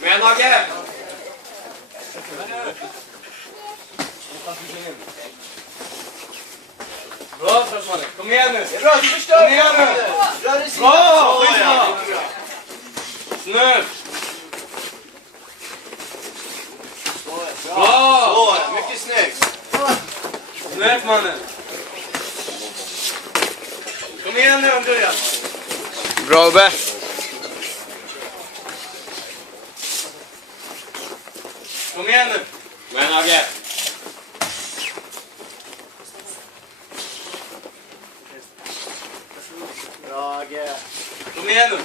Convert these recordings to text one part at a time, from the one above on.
Med Nagge! Bra Forsmannen, kom igen nu! Bra, du förstör! Kom igen nu! Bra! Skitbra! Snyggt! Bra! Så, mycket snyggt! Snyggt mannen! Kom igen nu Andreas! Bra Ubbe! Kom igen nu! Med Nagge! Bra, G. Kom igen nu!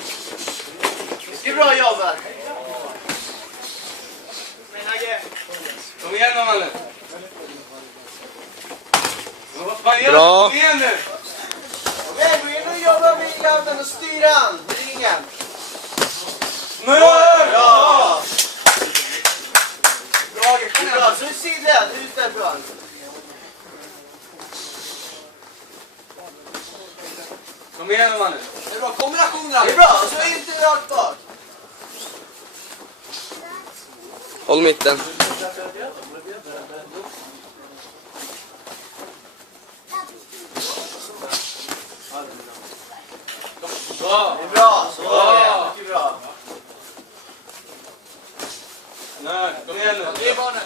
Mycket bra jobbat! Med Nagge! Kom igen nu mannen! Vad fan gör du? Bra. Kom igen nu! Okej, gå in och jobba med grabben och styr han med ringen! Snurr! Bra! Bra! Kom Bra, så är sidan, ut därifrån! Kom igen nu mannen! Det är bra, kombinationerna! Det är bra, så är inte rakt bak! Håll mitten. Bra! Det är bra, så Bra. mycket bra! Nej, kom igen nu!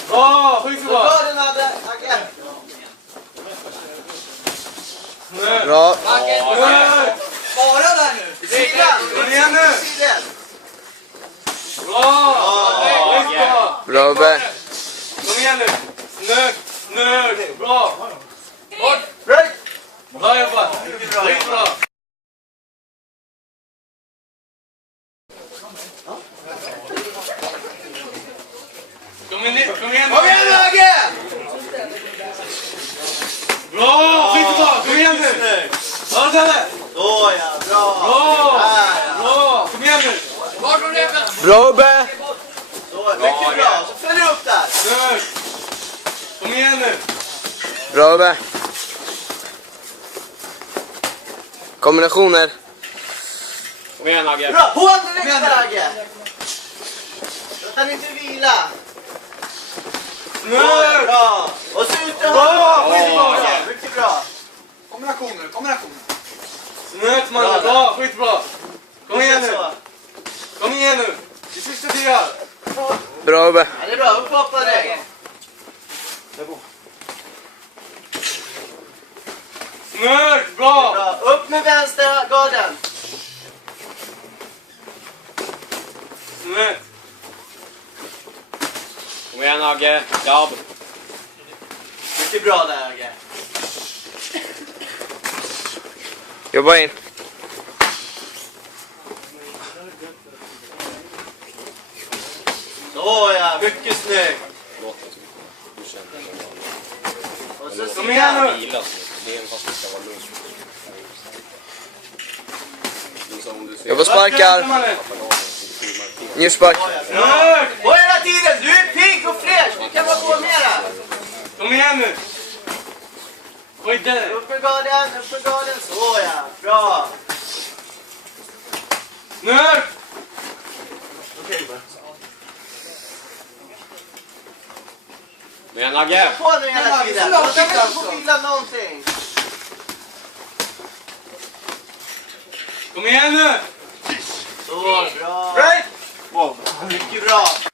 Bra! Sjukt Så bra! bra den hade, Agge! Snyggt! Bra. Snyggt! Bara där nu! Sidan! Kom igen nu! Sidan! Bra! Sjukt bra! Bra Ubbe. Kom igen nu! Snyggt! Snyggt! Bra! Bort! Break! Bra jobbat! bra Sjukt bra! Kom igen nu! Kom igen Agge! Bra! Sjukt bra! Kom igen nu! Snyggt! Ja, Kalle! Så ja, bra! Bra! Där, ja. Bra! Kom igen nu! Bra Ubbe. Så, mycket bra! Så följ upp där! Snyggt! Kom igen nu! Bra Ubbe. Kombinationer. Kom igen Agge! Bra! På andra direkt där Agge! Låt han inte vila! Så, Snyggt! bra! Och så ut och Bra! Skitbra! bra! Mycket bra! Kombinationer. Snyggt mannen! Bra! Skitbra! Kom igen nu! Så. Kom igen nu! Det sista du gör! Bra Ubbe. Ja, det är bra, upp hoppa dig! Snyggt! Bra! Bra, upp med vänster garden! Snyggt! Kom igen Agge, grabb. Mycket bra där Agge! Jobba in. Så ja, mycket snyggt! Och så Kom igen nu! Vila så mycket. Det är en fast det ska vara lugnt. Liksom om du ser Jobba sparkar. Mannen! Njurspark. Snyggt! och hela tiden, du är pigg och fräsch! Du kan bara gå mera! Kom igen nu! Skit i det! Upp med garden, så ja, bra! Snyggt! Kom igen Agge. På nu hela tiden, låt dem inte få vila någonting! Kom igen nu! Så, bra! Break! Mycket bra!